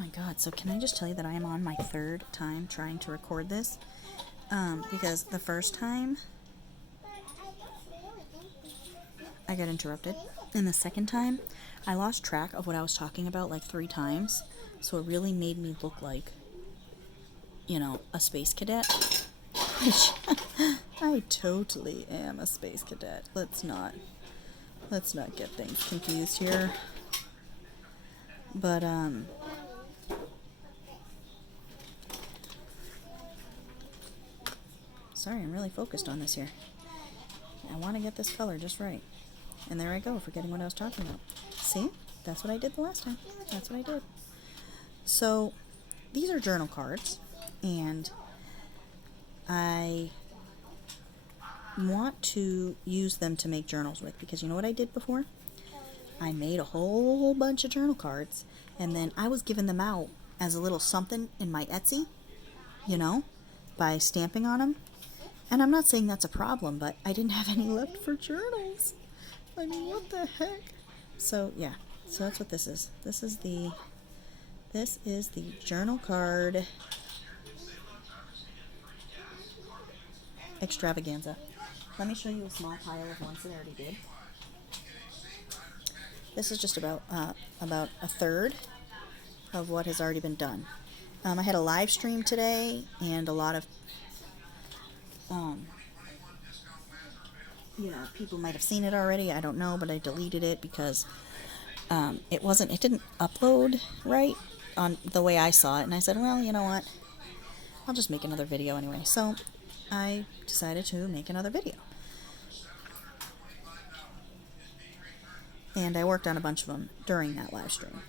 my god, so can I just tell you that I am on my third time trying to record this? Because the first time I got interrupted, and the second time I lost track of what I was talking about like 3 times, so it really made me look like, you know, a space cadet, which I totally am a space cadet. Let's not get things confused here. But sorry, I'm really focused on this here. I want to get this color just right. And there I go, forgetting what I was talking about. See? That's what I did the last time. That's what I did. So, these are journal cards, and I want to use them to make journals with, because you know what I did before? I made a whole bunch of journal cards, and then I was giving them out as a little something in my Etsy, you know, by stamping on them. And I'm not saying that's a problem, but I didn't have any left for journals. I mean, what the heck? So, yeah. So that's what this is. This is the journal card extravaganza. Let me show you a small pile of ones that I already did. This is just about a third of what has already been done. I had a live stream today, and a lot of you know, people might have seen it already. I don't know, but I deleted it because it didn't upload right on the way I saw it, and I said, well, you know what, I'll just make another video anyway. So I decided to make another video, and I worked on a bunch of them during that live stream.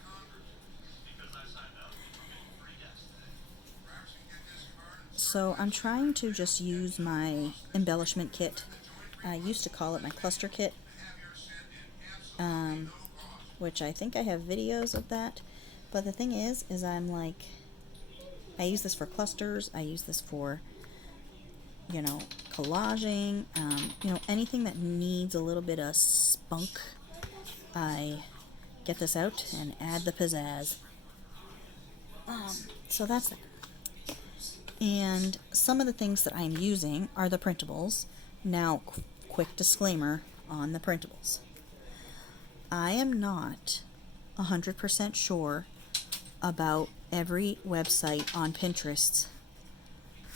So I'm trying to just use my embellishment kit. I used to call it my cluster kit, which I think I have videos of that. But the thing is I'm like, I use this for clusters. I use this for, you know, collaging. You know, anything that needs a little bit of spunk, I get this out and add the pizzazz. So that's that. And some of the things that I'm using are the printables. Now, quick disclaimer on the printables. I am not 100% sure about every website on Pinterest's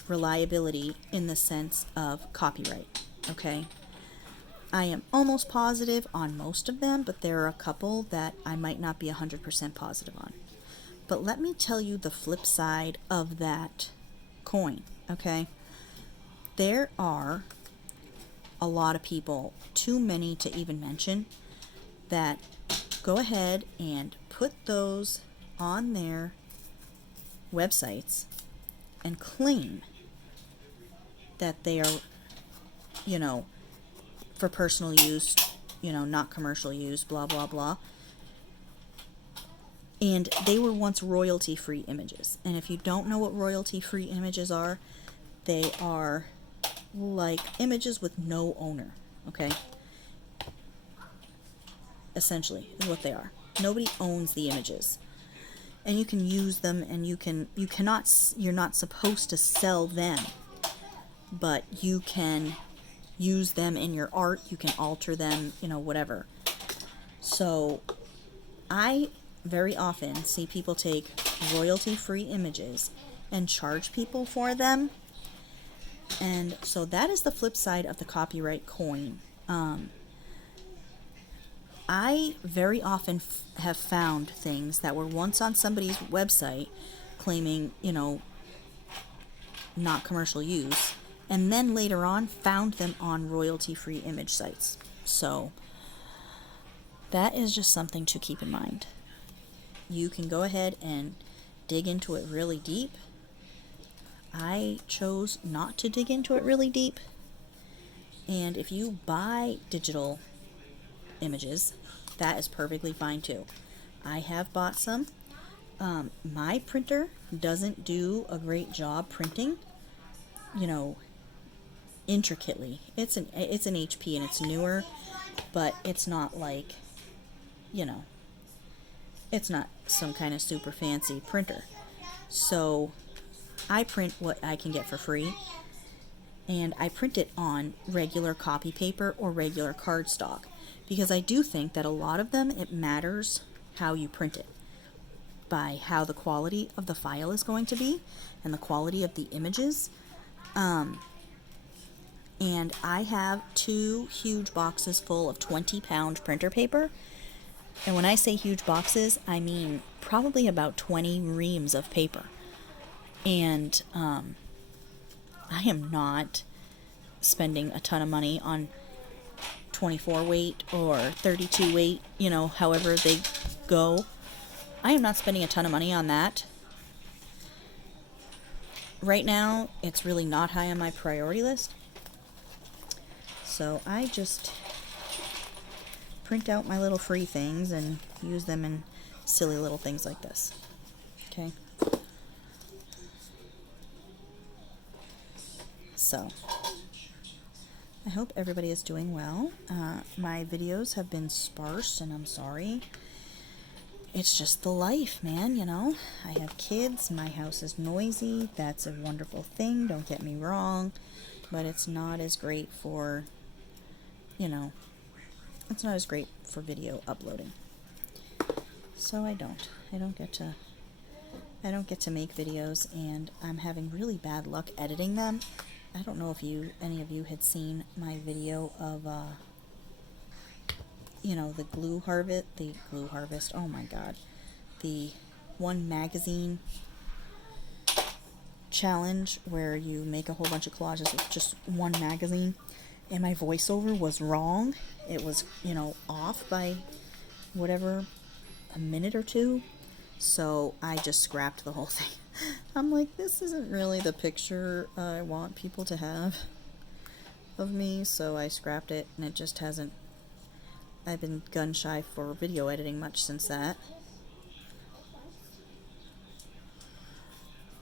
reliability in the sense of copyright, okay? I am almost positive on most of them, but there are a couple that I might not be 100% positive on. But let me tell you the flip side of that coin, okay? There are a lot of people, too many to even mention, that go ahead and put those on their websites and claim that they are, you know, for personal use, you know, not commercial use, blah, blah, blah. And they were once royalty-free images. And if you don't know what royalty-free images are, they are like images with no owner, okay? Essentially, is what they are. Nobody owns the images. And you can use them, and you're not supposed to sell them, but you can use them in your art, you can alter them, you know, whatever. So, I very often see people take royalty-free images and charge people for them. And so that is the flip side of the copyright coin. I very often have found things that were once on somebody's website claiming, you know, not commercial use, and then later on found them on royalty-free image sites. So that is just something to keep in mind. You can go ahead and dig into it really deep. I chose not to dig into it really deep. And if you buy digital images, that is perfectly fine too. I have bought some. My printer doesn't do a great job printing, you know, intricately. It's an HP and it's newer, but it's not like, you know, it's not some kind of super fancy printer. So I print what I can get for free, and I print it on regular copy paper or regular cardstock, because I do think that a lot of them, it matters how you print it by how the quality of the file is going to be and the quality of the images. And I have 2 huge boxes full of 20-pound printer paper. And when I say huge boxes, I mean probably about 20 reams of paper. And I am not spending a ton of money on 24 weight or 32 weight, however they go. I am not spending a ton of money on that. Right now, it's really not high on my priority list. So I just print out my little free things and use them in silly little things like this. Okay. So I hope everybody is doing well. My videos have been sparse, and I'm sorry. It's just the life, man, I have kids, my house is noisy. That's a wonderful thing, don't get me wrong, but it's not as great for, it's not as great for video uploading. So I don't get to make videos, and I'm having really bad luck editing them. I don't know if any of you had seen my video of the glue harvest, oh my god, the one magazine challenge where you make a whole bunch of collages with just one magazine, and my voiceover was wrong. It was, off by whatever, a minute or two, so I just scrapped the whole thing. I'm like, this isn't really the picture I want people to have of me, so I scrapped it, and it just hasn't. I've been gun shy for video editing much since that.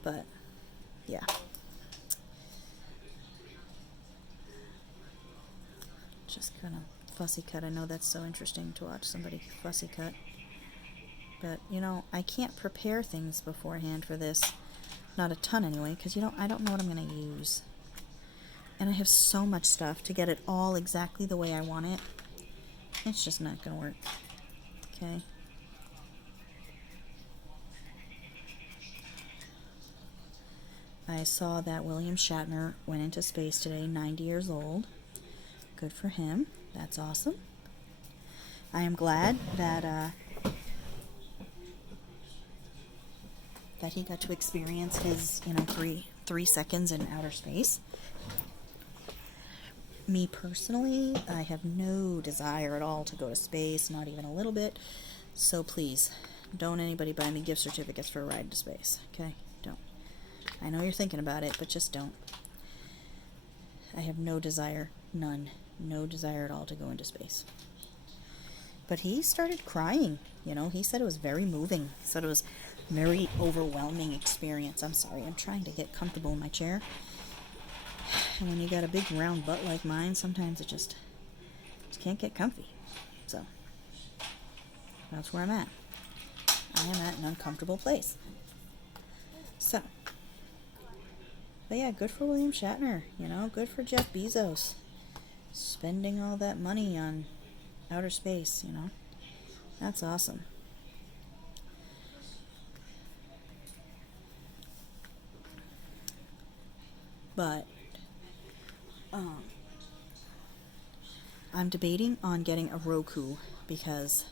But, yeah. Just kind of fussy cut. I know that's so interesting to watch somebody fussy cut. But, I can't prepare things beforehand for this. Not a ton anyway, because, I don't know what I'm going to use. And I have so much stuff to get it all exactly the way I want it. It's just not going to work. Okay. I saw that William Shatner went into space today, 90 years old. Good for him. That's awesome. I am glad that he got to experience his, 3 seconds in outer space. Me personally, I have no desire at all to go to space, not even a little bit. So please, don't anybody buy me gift certificates for a ride to space. Okay? Don't. I know you're thinking about it, but just don't. I have no desire, none, no desire at all to go into space. But he started crying, he said it was very moving. He said it was a very overwhelming experience. I'm sorry, I'm trying to get comfortable in my chair. And when you got a big round butt like mine, sometimes it just can't get comfy. So, that's where I'm at. I am at an uncomfortable place. So, but yeah, good for William Shatner, good for Jeff Bezos. Spending all that money on outer space, That's awesome. But, I'm debating on getting a Roku, because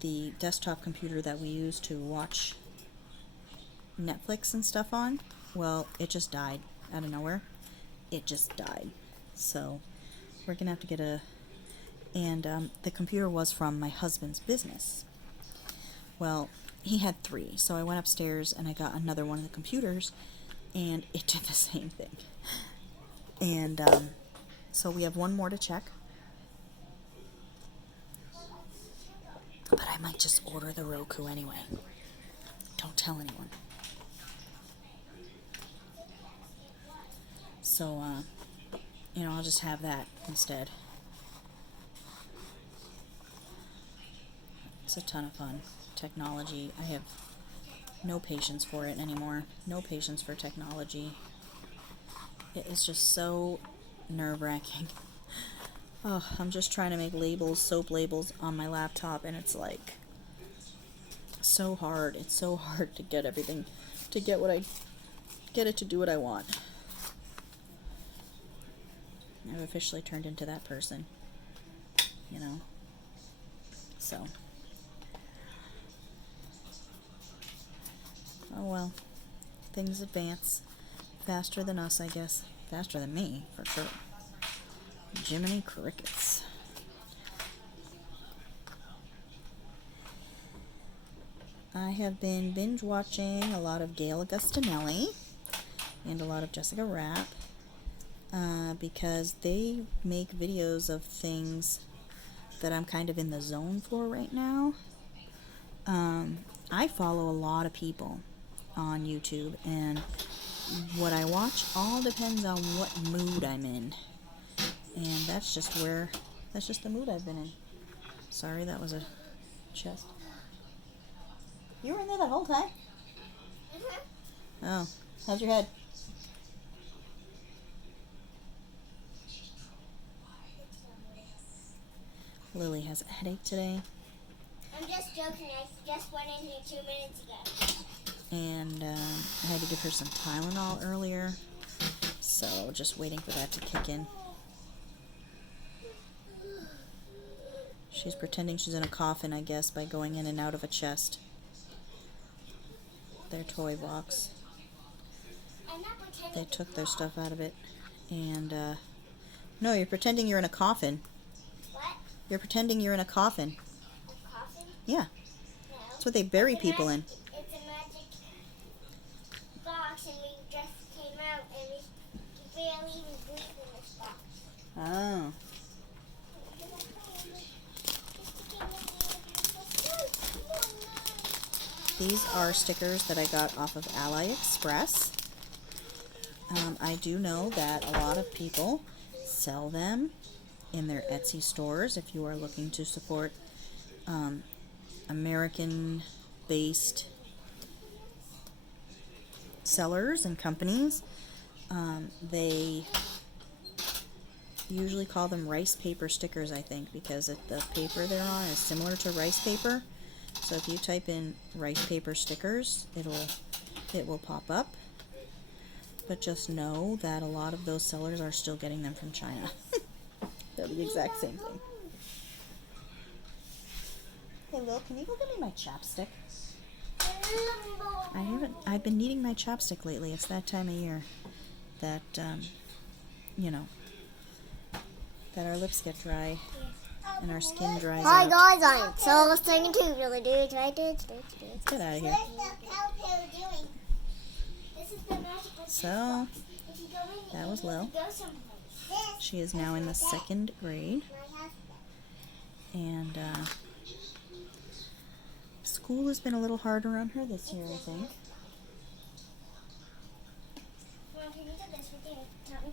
the desktop computer that we use to watch Netflix and stuff on, well, it just died out of nowhere. It just died. So we're gonna have to get and the computer was from my husband's business. Well, he had 3, so I went upstairs and I got another one of the computers, and it did the same thing. And so we have one more to check. But I might just order the Roku anyway. Don't tell anyone. So, I'll just have that instead. It's a ton of fun. technology. I have no patience for it anymore. No patience for technology. It is just so nerve-wracking. Oh, I'm just trying to make labels, soap labels on my laptop, and it's like so hard. It's so hard to get everything, to get it to do what I want. I've officially turned into that person, you know. So, oh well, things advance faster than us, I guess. Faster than me, for sure. Jiminy crickets. I have been binge watching a lot of Gail Augustinelli and a lot of Jessica Rapp because they make videos of things that I'm kind of in the zone for right now. I follow a lot of people on YouTube, and what I watch all depends on what mood I'm in. And that's just the mood I've been in. Sorry, that was a chest. You were in there that whole time? Oh, how's your head? Lily has a headache today. I'm just joking. I just went in here 2 minutes ago. And I had to give her some Tylenol earlier. So just waiting for that to kick in. She's pretending she's in a coffin, I guess, by going in and out of a chest. Their toy box. They took their stuff out of it. And, no, you're pretending you're in a coffin. What? You're pretending you're in a coffin. A coffin? Yeah. No. That's what they bury people in. It's a magic box, and we just came out, and we barely even breathe in this box. Oh. These are stickers that I got off of AliExpress. I do know that a lot of people sell them in their Etsy stores if you are looking to support American-based sellers and companies. They usually call them rice paper stickers, I think, because the paper they're on is similar to rice paper. So if you type in rice paper stickers, it will pop up. But just know that a lot of those sellers are still getting them from China. They're the exact same thing. Hey Lil, can you go get me my chapstick? I've been needing my chapstick lately. It's that time of year that, you know, that our lips get dry and our skin dries Hi out. guys, I'm so singing too. Really do it. Right? Get out of here. So, that was Lil. She is now in the 2nd grade. And, school has been a little harder on her this year, I think. Can you do this with your tongue?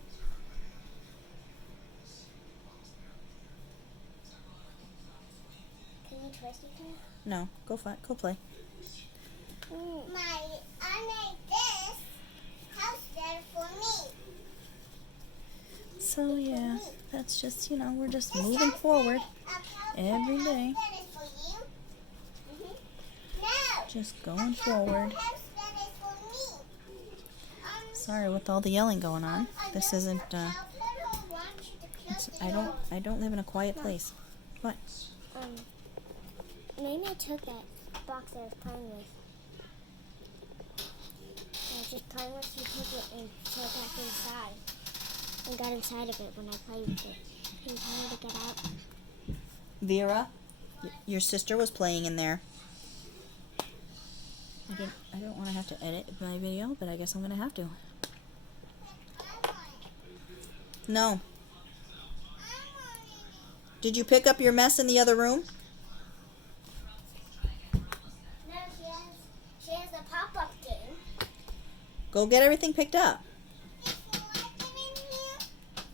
Can you twist it? No, go play. I made this house there for me. So yeah, that's just, you know, we're just moving forward every day. Just going forward. Sorry, with all the yelling going on. This isn't, I don't live in a quiet place. What? Maybe I took that box that I was playing with. I was just playing with, you took it and put it back inside. And got inside of it when I played with it. Can you tell me to get out? Vera, your sister was playing in there. I don't want to have to edit my video, but I guess I'm going to have to. No. Did you pick up your mess in the other room? No, she has a pop-up game. Go get everything picked up.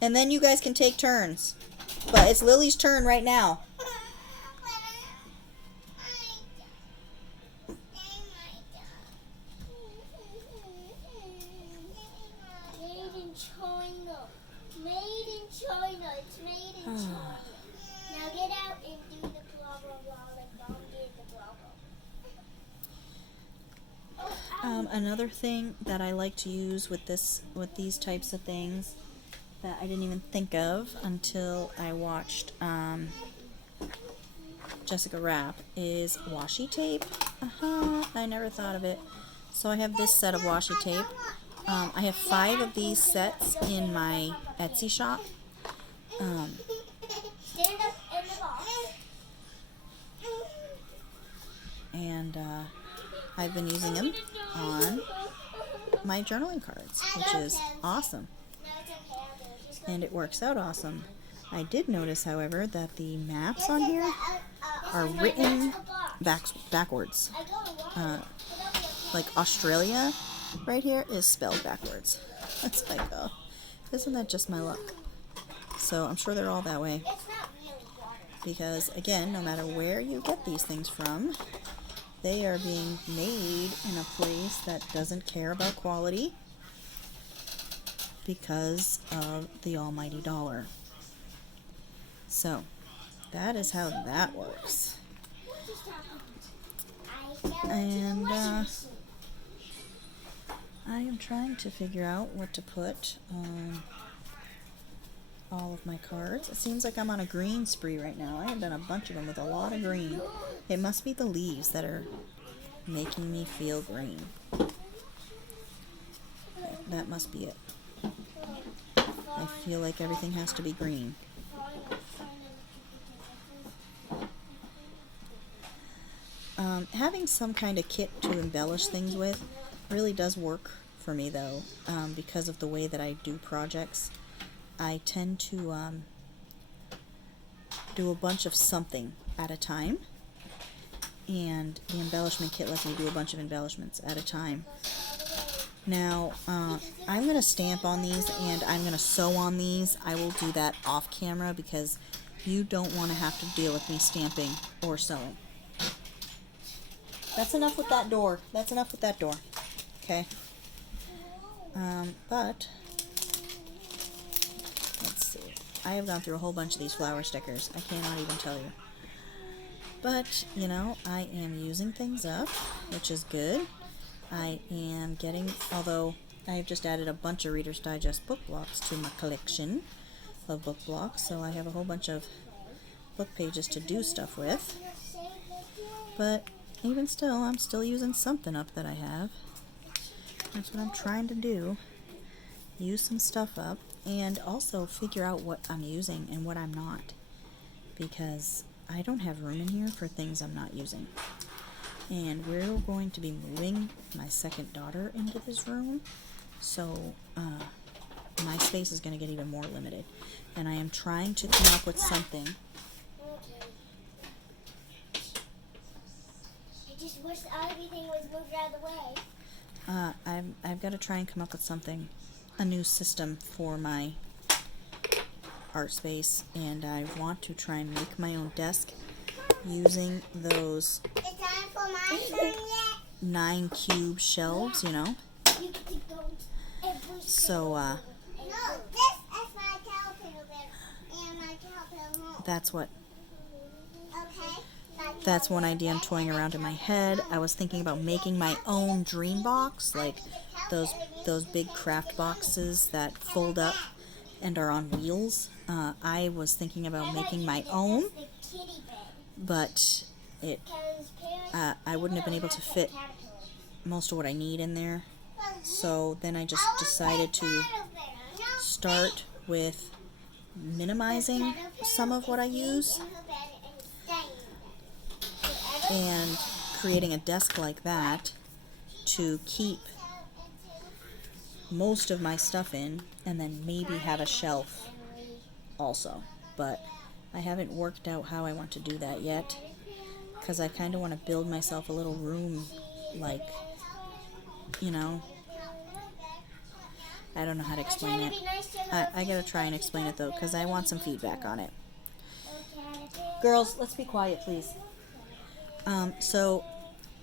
And then you guys can take turns. But it's Lily's turn right now. Another thing that I like to use with these types of things that I didn't even think of until I watched Jessica Rapp is washi tape. I never thought of it. So I have this set of washi tape. I have 5 of these sets in my Etsy shop. Stand up in the box. And I've been using them on my journaling cards, which is awesome. And it works out awesome. I did notice, however, that the maps on here are written backwards. Like Australia right here is spelled backwards. It's like, oh, isn't that just my luck? So I'm sure they're all that way. Because, again, no matter where you get these things from, they are being made in a place that doesn't care about quality because of the almighty dollar. So, that is how that works. And I am trying to figure out what to put on all of my cards. It seems like I'm on a green spree right now. I have done a bunch of them with a lot of green. It must be the leaves that are making me feel green. That must be it. I feel like everything has to be green. Having some kind of kit to embellish things with really does work for me, though, because of the way that I do projects. I tend to do a bunch of something at a time, and the embellishment kit lets me do a bunch of embellishments at a time. Now, I'm going to stamp on these and I'm going to sew on these. I will do that off camera because you don't want to have to deal with me stamping or sewing. That's enough with that door. That's enough with that door. Okay? But let's see. I have gone through a whole bunch of these flower stickers. I cannot even tell you. But, you know, I am using things up, which is good. I am getting, although I have just added a bunch of Reader's Digest book blocks to my collection of book blocks, so I have a whole bunch of book pages to do stuff with. But even still, I'm still using something up that I have. That's what I'm trying to do. Use some stuff up and also figure out what I'm using and what I'm not. Because I don't have room in here for things I'm not using. And we're going to be moving my second daughter into this room. So my space is going to get even more limited. And I am trying to come up with something. I just wish everything was moved out of the way. I've got to try and come up with something, a new system for my art space, and I want to try and make my own desk using those 9 cube shelves, you know. So that's one idea I'm toying around in my head. I was thinking about making my own dream box, like those big craft boxes that fold up and are on wheels. I was thinking about making my own, but I wouldn't have been able to fit most of what I need in there. So then I just decided to start with minimizing some of what I use and creating a desk like that to keep most of my stuff in, and then maybe have a shelf also. But I haven't worked out how I want to do that yet, because I kind of want to build myself a little room, like, you know, I don't know how to explain it. I gotta try and explain it though, because I want some feedback on it. Girls, let's be quiet, please. So,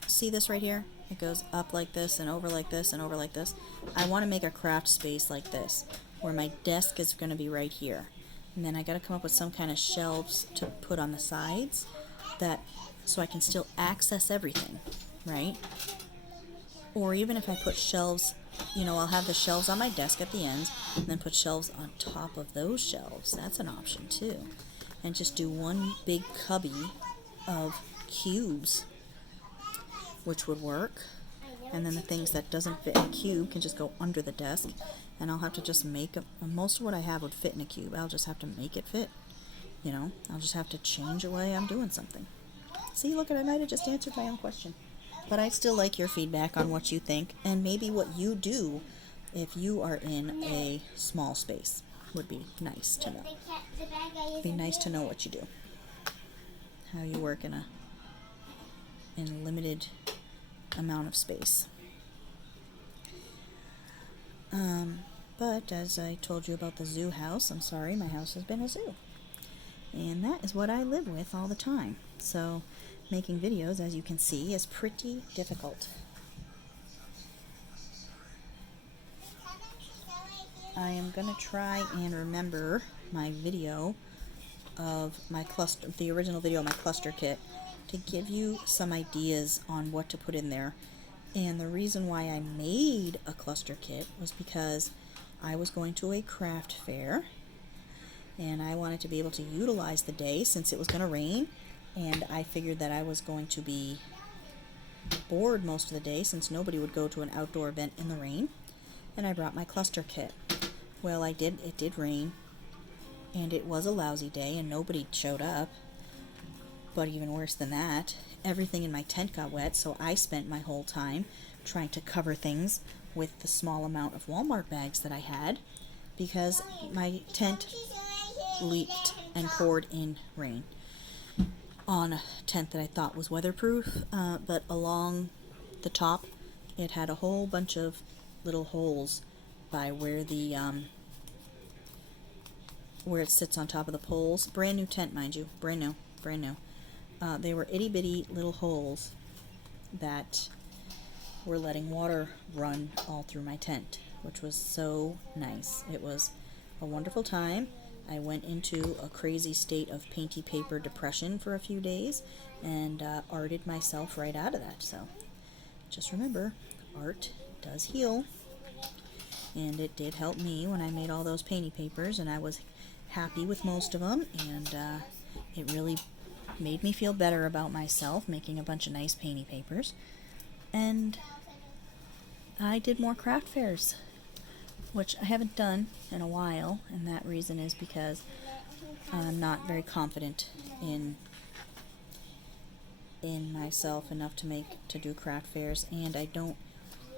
see this right here? It goes up like this and over like this and over like this. I want to make a craft space like this, where my desk is going to be right here. And then I got to come up with some kind of shelves to put on the sides, so I can still access everything, right? Or even if I put shelves, you know, I'll have the shelves on my desk at the ends, and then put shelves on top of those shelves. That's an option too. And just do one big cubby of cubes, which would work. And then the things that doesn't fit in a cube can just go under the desk, and I'll have to just make them. Most of what I have would fit in a cube. I'll just have to make it fit. You know, I'll just have to change the way I'm doing something. See, look, I might have just answered my own question. But I still like your feedback on what you think, and maybe what you do if you are in a small space would be nice to know. Be nice to know what you do. How you work in a limited amount of space. But as I told you about the zoo house, I'm sorry, my house has been a zoo. And that is what I live with all the time. So making videos, as you can see, is pretty difficult. I am going to try and remember my video of my cluster, the original video of my cluster kit, to give you some ideas on what to put in there. And the reason why I made a cluster kit was because I was going to a craft fair, and I wanted to be able to utilize the day since it was going to rain, and I figured that I was going to be bored most of the day since nobody would go to an outdoor event in the rain, and I brought my cluster kit. Well, it did rain, and it was a lousy day, and nobody showed up. But even worse than that, everything in my tent got wet, so I spent my whole time trying to cover things with the small amount of Walmart bags that I had, because my tent leaked and poured in rain on a tent that I thought was weatherproof, but along the top it had a whole bunch of little holes by where the where it sits on top of the poles. Brand new tent, mind you, brand new. They were itty bitty little holes that were letting water run all through my tent, which was so nice. It was a wonderful time. I went into a crazy state of painty paper depression for a few days, and arted myself right out of that. So just remember, art does heal, and it did help me when I made all those painty papers, and I was happy with most of them, and it really made me feel better about myself, making a bunch of nice painty papers. And I did more craft fairs, which I haven't done in a while, and that reason is because I'm not very confident in myself enough to do craft fairs, and I don't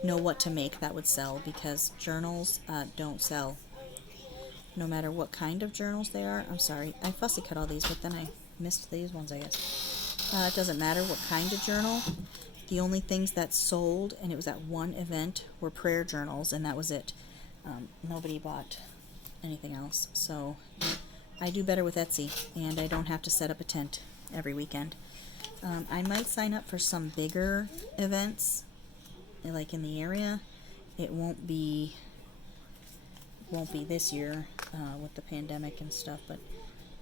know what to make that would sell, because journals don't sell, no matter what kind of journals they are. I'm sorry, I fussy cut all these, but then I missed these ones, I guess. It doesn't matter what kind of journal. The only things that sold, and it was at one event, were prayer journals, and that was it. Nobody bought anything else. So I do better with Etsy, and I don't have to set up a tent every weekend. I might sign up for some bigger events, like in the area. It won't be this year with the pandemic and stuff, but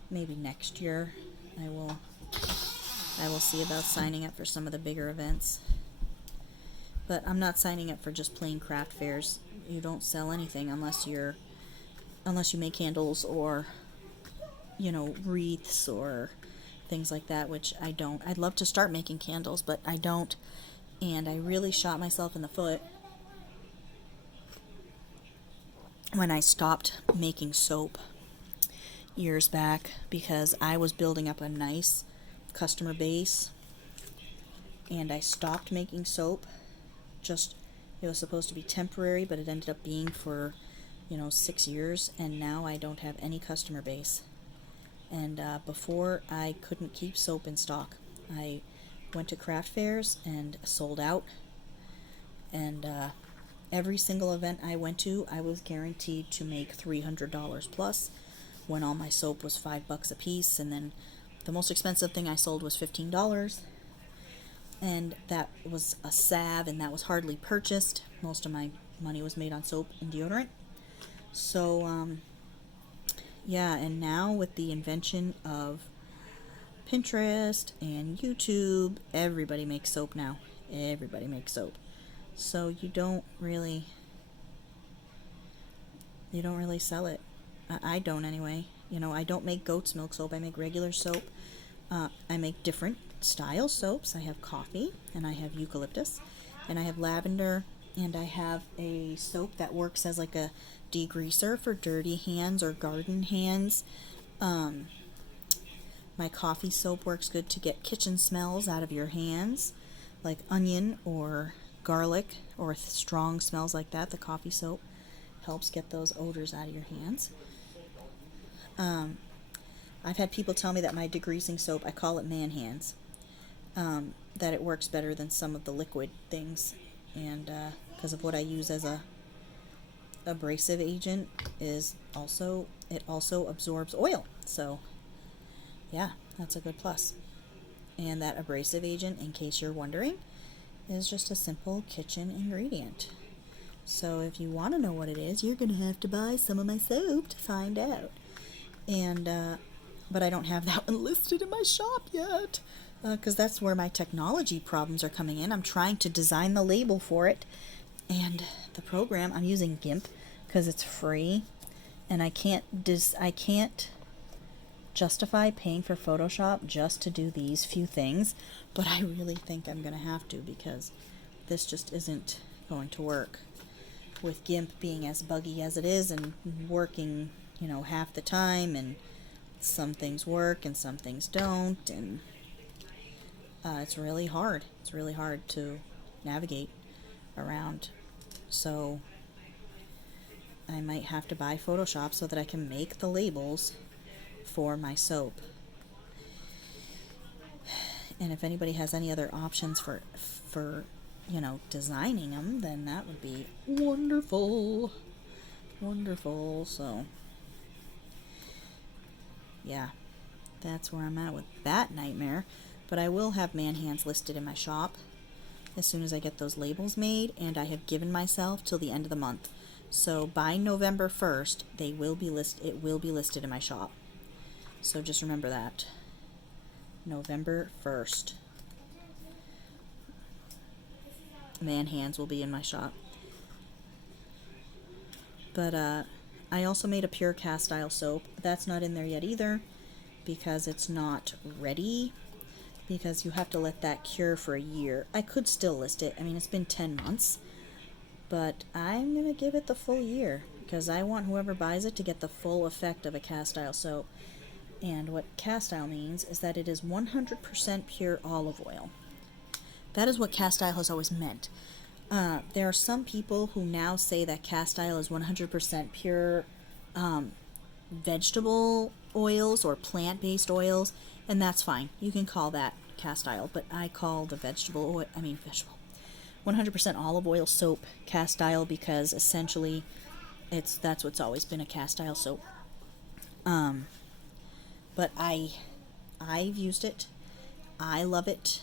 maybe next year I will see about signing up for some of the bigger events. But I'm not signing up for just plain craft fairs. You don't sell anything unless you make candles or, you know, wreaths or things like that, which I don't. I'd love to start making candles, but I don't, and I really shot myself in the foot when I stopped making soap years back, because I was building up a nice customer base, and I stopped making soap. It was supposed to be temporary, but it ended up being for 6 years, and now I don't have any customer base. And before, I couldn't keep soap in stock. I went to craft fairs and sold out, and every single event I went to, I was guaranteed to make $300 plus, when all my soap was $5 a piece, and then the most expensive thing I sold was $15, and that was a salve, and that was hardly purchased. Most of my money was made on soap and deodorant. So yeah, and now with the invention of Pinterest and YouTube, everybody makes soap now. Everybody makes soap. So you don't really sell it. I don't anyway. You know, I don't make goat's milk soap. I make regular soap. I make different style soaps. I have coffee, and I have eucalyptus, and I have lavender, and I have a soap that works as like a degreaser for dirty hands or garden hands. My coffee soap works good to get kitchen smells out of your hands, like onion or garlic or strong smells like that. The coffee soap helps get those odors out of your hands. I've had people tell me that my degreasing soap, I call it man hands, that it works better than some of the liquid things, and because of what I use as a abrasive agent is also, it also absorbs oil. So yeah, that's a good plus. And that abrasive agent, in case you're wondering, is just a simple kitchen ingredient. So if you want to know what it is, you're going to have to buy some of my soap to find out. And but I don't have that one listed in my shop yet, because that's where my technology problems are coming in. I'm trying to design the label for it, and the program, I'm using GIMP because it's free, and I can't justify paying for Photoshop just to do these few things, but I really think I'm going to have to, because this just isn't going to work with GIMP being as buggy as it is and working, you know, half the time, and some things work and some things don't, and it's really hard. It's really hard to navigate around. So I might have to buy Photoshop so that I can make the labels for my soap. And if anybody has any other options for you know, designing them, then that would be wonderful. Wonderful. So yeah, that's where I'm at with that nightmare. But I will have man hands listed in my shop as soon as I get those labels made, and I have given myself till the end of the month. So by November 1st, it will be listed in my shop. So just remember that. November 1st. Man hands will be in my shop. But I also made a pure cast iron soap. That's not in there yet either, because it's not ready, because you have to let that cure for a year. I could still list it. I mean, it's been 10 months, but I'm going to give it the full year, because I want whoever buys it to get the full effect of a cast iron soap. And what cast iron means is that it is 100% pure olive oil. That is what cast iron has always meant. There are some people who now say that cast iron is 100% pure vegetable oils or plant-based oils, and that's fine. You can call that cast iron, but I call the vegetable 100% olive oil soap cast iron, because essentially that's what's always been a cast iron soap. But I've used it. I love it.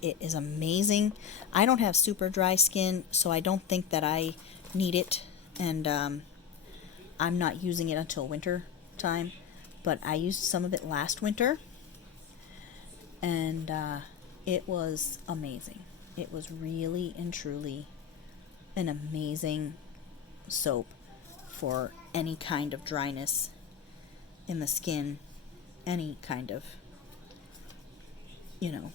It is amazing. I don't have super dry skin, so I don't think that I need it, and I'm not using it until winter time, but I used some of it last winter, and it was amazing. It was really and truly an amazing soap for any kind of dryness in the skin, any kind of, you know,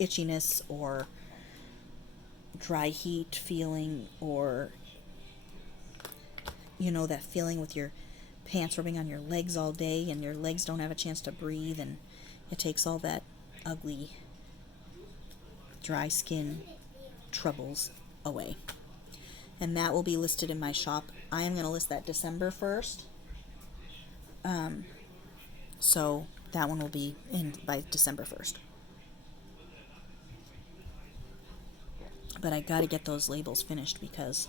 itchiness or dry heat feeling, or, you know, that feeling with your pants rubbing on your legs all day and your legs don't have a chance to breathe, and it takes all that ugly dry skin troubles away. And that will be listed in my shop. I am going to list that December 1st. So that one will be in by December 1st. But I got to get those labels finished, because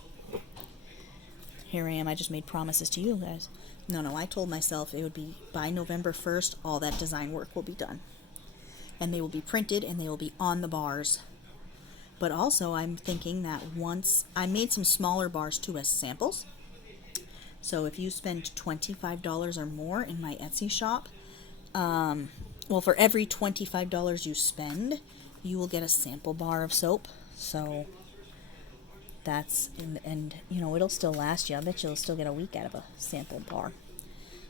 here I am. I just made promises to you guys. No, I told myself it would be by November 1st, all that design work will be done. And they will be printed and they will be on the bars. But also I'm thinking that once I made some smaller bars too as samples. So if you spend $25 or more in my Etsy shop, well, for every $25 you spend, you will get a sample bar of soap. So that's, and you know, it'll still last you. I bet you'll still get a week out of a sample bar.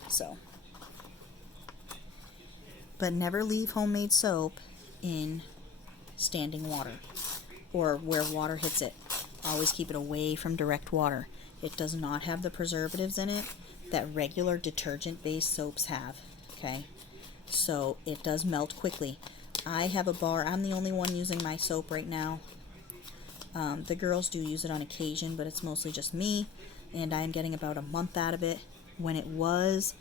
So, but never leave homemade soap in standing water or where water hits it. Always keep it away from direct water. It does not have the preservatives in it that regular detergent-based soaps have, okay? So it does melt quickly. I have a bar. I'm the only one using my soap right now. The girls do use it on occasion, but it's mostly just me, and I'm getting about a month out of it. When it was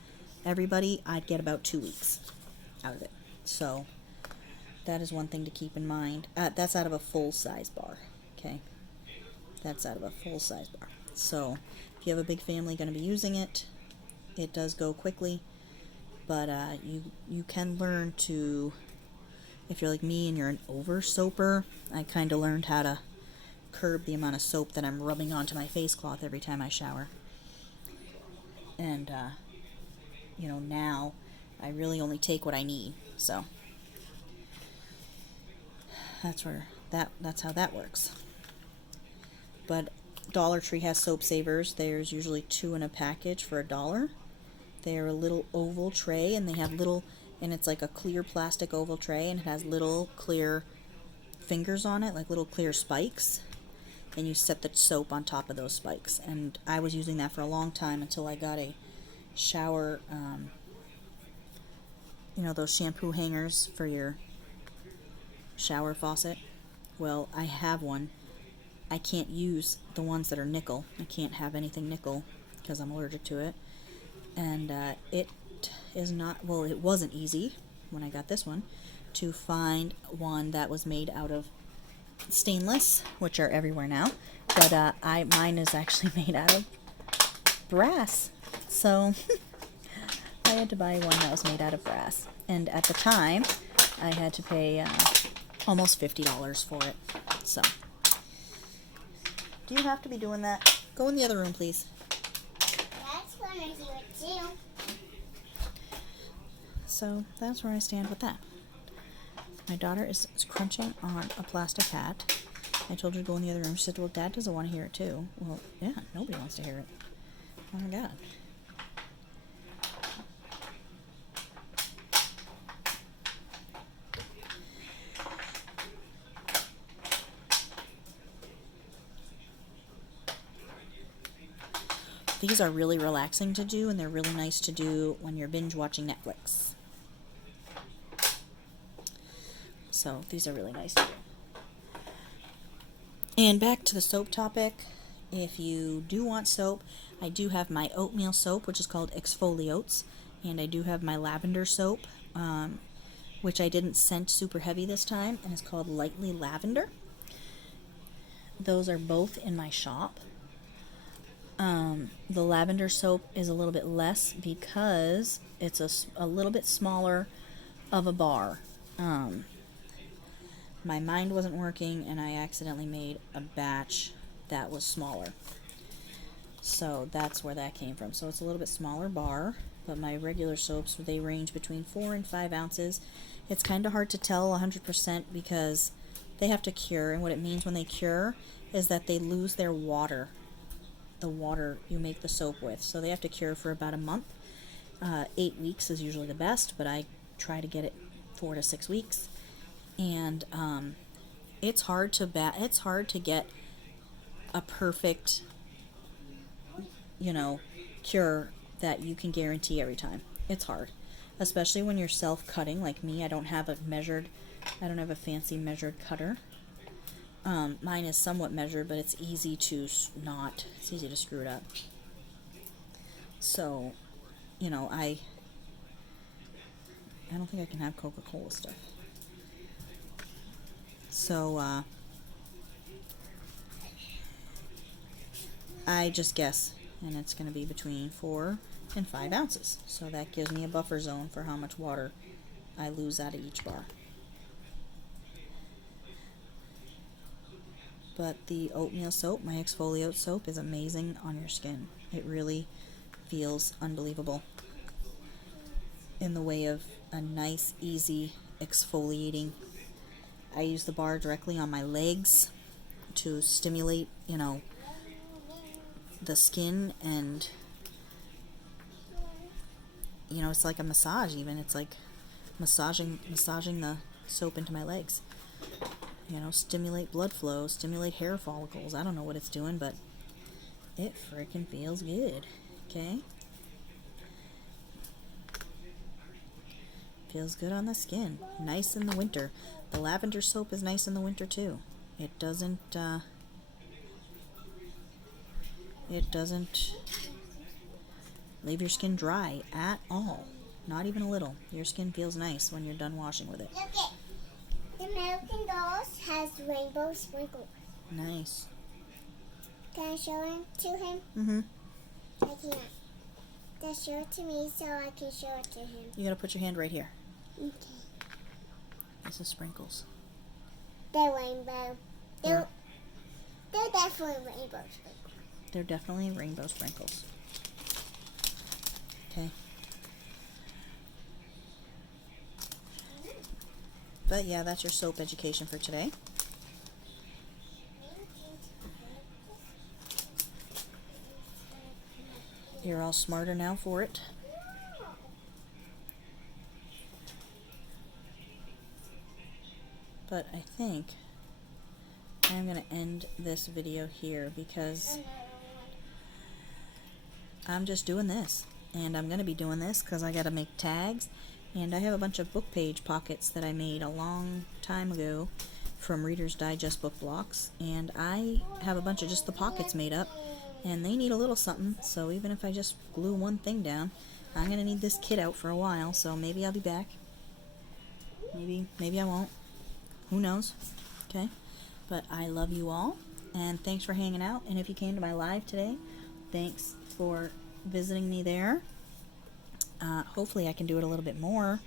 everybody, I'd get about 2 weeks out of it. So that is one thing to keep in mind. That's out of a full-size bar, okay? That's out of a full-size bar. So if you have a big family going to be using it, it does go quickly, but you can learn to, if you're like me and you're an over-soaper, I kind of learned how to curb the amount of soap that I'm rubbing onto my face cloth every time I shower. And, you know, now I really only take what I need, so that's how that works. But Dollar Tree has soap savers. There's usually 2 in a package for $1. They're a little oval tray, and they have little, and it's like a clear plastic oval tray, and it has little clear fingers on it, like little clear spikes, and you set the soap on top of those spikes. And I was using that for a long time until I got a shower, you know, those shampoo hangers for your shower faucet. Well, I have one. I can't use the ones that are nickel. I can't have anything nickel because I'm allergic to it. And it is not, well, it wasn't easy when I got this one to find one that was made out of stainless, which are everywhere now. But mine is actually made out of brass. So I had to buy one that was made out of brass. And at the time, I had to pay almost $50 for it. So, do you have to be doing that? Go in the other room, please. That's gonna do it too. So that's where I stand with that. My daughter is crunching on a plastic hat. I told her to go in the other room. She said, well, Dad doesn't want to hear it too. Well, yeah, nobody wants to hear it. Oh my God. These are really relaxing to do, and they're really nice to do when you're binge watching Netflix. So these are really nice to do. And back to the soap topic. If you do want soap, I do have my oatmeal soap, which is called Exfoliotes, and I do have my lavender soap, which I didn't scent super heavy this time, and it's called Lightly Lavender. Those are both in my shop. The lavender soap is a little bit less because it's a little bit smaller of a bar. My mind wasn't working, and I accidentally made a batch that was smaller. So that's where that came from. So it's a little bit smaller bar, but my regular soaps, they range between 4 and 5 ounces. It's kind of hard to tell 100% because they have to cure, and what it means when they cure is that they lose their water, the water you make the soap with. So they have to cure for about a month. 8 weeks is usually the best, but I try to get it 4 to 6 weeks. And it's hard to get a perfect, cure that you can guarantee every time. It's hard, especially when you're self-cutting like me. I don't have a fancy measured cutter. Mine is somewhat measured, but it's easy to screw it up. So, I don't think I can have Coca-Cola stuff. So, I just guess, and it's going to be between 4 and 5 ounces. So that gives me a buffer zone for how much water I lose out of each bar. But the oatmeal soap, my Exfoliate soap, is amazing on your skin. It really feels unbelievable in the way of a nice, easy exfoliating. I use the bar directly on my legs, to stimulate, you know, the skin, and you know, it's like a massage even. It's like massaging the soap into my legs. You know, stimulate blood flow, stimulate hair follicles. I don't know what it's doing, but it freaking feels good. Okay? Feels good on the skin. Nice in the winter. The lavender soap is nice in the winter too. It doesn't leave your skin dry at all. Not even a little. Your skin feels nice when you're done washing with it. Look it. The American Dolls has rainbow sprinkles. Nice. Can I show him to him? Mm-hmm. I can't. Just show it to me so I can show it to him. You gotta put your hand right here. Okay. This is sprinkles. They're rainbow. They're definitely rainbow sprinkles. They're definitely rainbow sprinkles. Okay. But yeah, that's your soap education for today. You're all smarter now for it. But I think I'm going to end this video here because I'm just doing this. And I'm going to be doing this because I got to make tags. And I have a bunch of book page pockets that I made a long time ago from Reader's Digest book blocks. And I have a bunch of just the pockets made up. And they need a little something. So even if I just glue one thing down, I'm going to need this kit out for a while. So maybe I'll be back. Maybe I won't. Who knows? Okay. But I love you all. And thanks for hanging out. And if you came to my live today, thanks for visiting me there. Hopefully I can do it a little bit more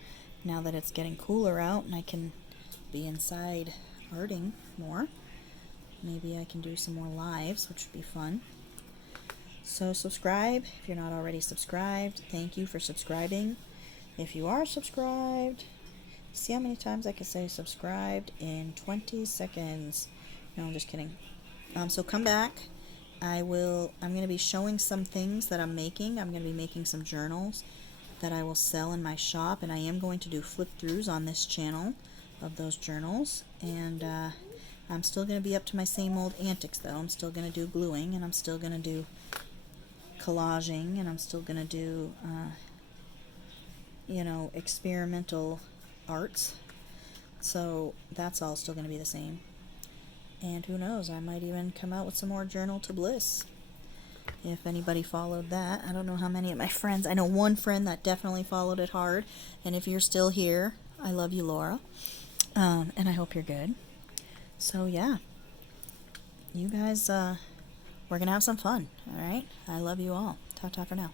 now that it's getting cooler out and I can be inside arting more. Maybe I can do some more lives, which would be fun. So subscribe if you're not already subscribed. Thank you for subscribing. If you are subscribed, see how many times I can say subscribed in 20 seconds. No, I'm just kidding. So come back. I'm going to be showing some things that I'm making. I'm going to be making some journals that I will sell in my shop, and I am going to do flip-throughs on this channel of those journals. And I'm still going to be up to my same old antics, though. I'm still going to do gluing, and I'm still going to do collaging, and I'm still going to do, you know, experimental arts. So that's all still going to be the same. And who knows, I might even come out with some more Journal to Bliss. If anybody followed that. I don't know how many of my friends. I know one friend that definitely followed it hard. And if you're still here, I love you, Laura. And I hope you're good. So yeah. You guys, we're going to have some fun. Alright? I love you all. Ta-ta for now.